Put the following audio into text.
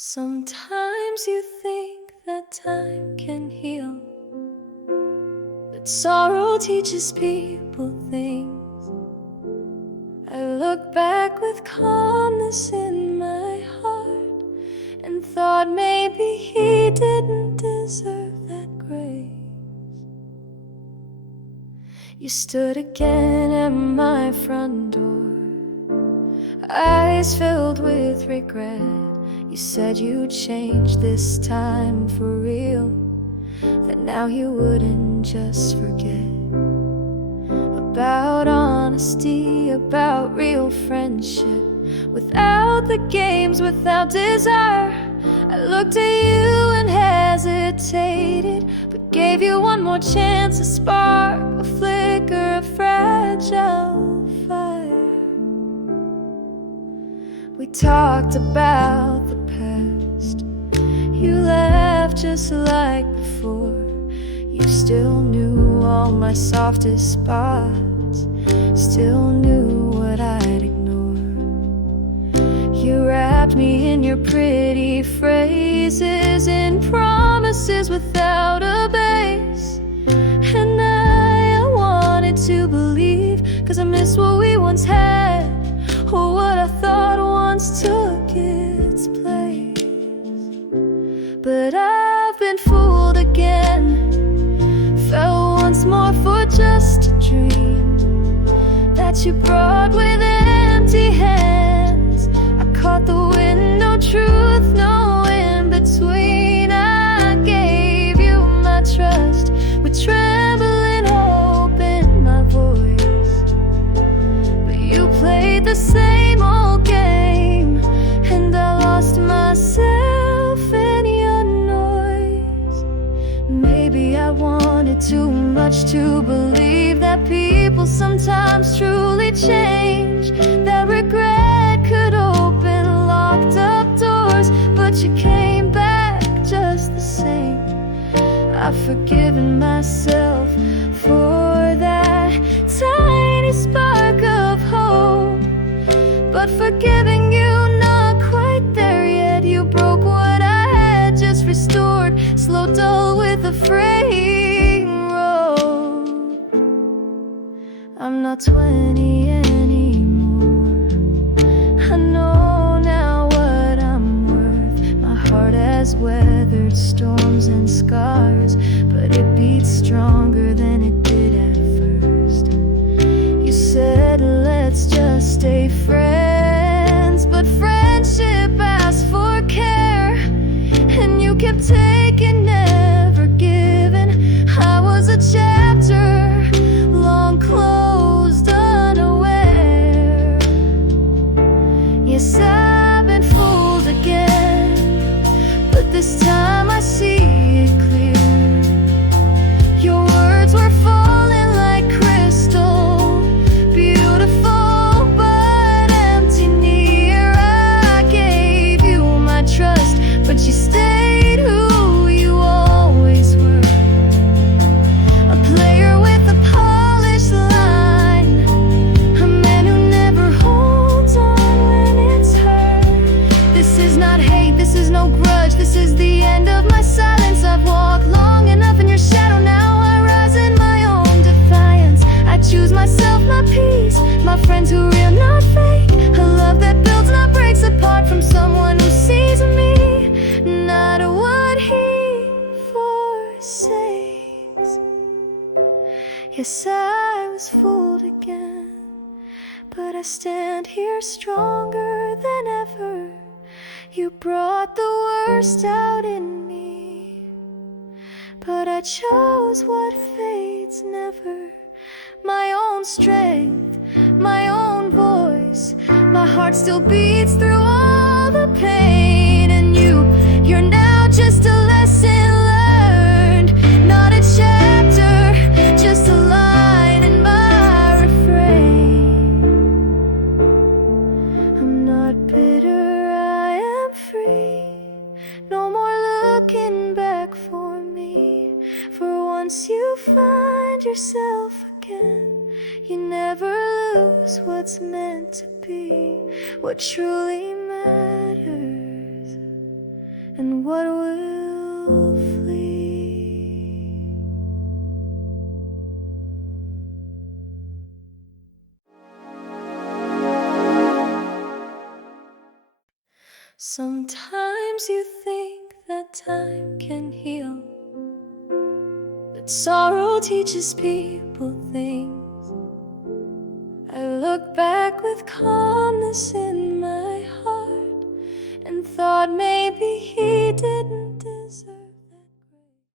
Sometimes you think that time can heal, that sorrow teaches people things. I look back with calmness in my heart and thought maybe he didn't deserve that grace. You stood again at my front door, eyes filled with regret. You said you'd change this time for real, that now you wouldn't just forget about honesty, about real friendship, without the games, without desire. I looked at you and hesitated, but gave you one more chance, a spark, a flicker, a fragile fire. We talked about the past. You laughed just like before. You still knew all my softest spots, still knew what I'd ignore. You wrapped me in your pretty phrases, in promises without a base. And I wanted to believe, 'cause I miss what we once had, or what I thought once took its place. But I've been fooled again, fell once more for just a dream that you brought with empty hands. I caught the wind, no truth, no in between. I gave you my trust with trembling hope in my voice, but you played the same old game, and I lost myself in your noise. Maybe I wanted too much to believe that people sometimes truly change, that regret could open locked up doors, but you came back just the same. I've forgiven myself for that tiny spark of hope, but forgiving you, not quite there yet. You broke what I had just restored, slow dull with a fraying road. I'm not 20 anymore. I know now what I'm worth. My heart has weathered storms and scars, but it beats stronger than it did at first. You said let's just stay friends, but friendship asks for care, and you kept taking, never giving. I was a chapter long closed, unaware. Yes, I've been fooled again, but this time I see it clear. Your words were falling like crystal, beautiful but empty near. I gave you my trust, but you stayed who you always were, a player with a polished line, a man who never holds on when it's hurt. This is not hate, this is no grudge, this is the end of my silence. I've walked long enough in your shadow, now I rise in my own defiance. I choose myself, my peace, my friends who real, not fake, a love that builds, not breaks apart, from someone who sees me, not what he forsakes. Yes, I was fooled again, but I stand here stronger than ever. You brought the worst out in me, but I chose what fades never. My own strength, my own voice, my heart still beats through all the pain. And you're now just a lesson learned, not a chapter, just a line in my refrain. I'm not bitter, I am free. No more looking back for me. For once you find yourself again, you never lose what's meant to be, what truly matters. what will flee. Sometimes you think that time can heal, that sorrow teaches people things. I look back with calmness in my heart and thought maybe he didn't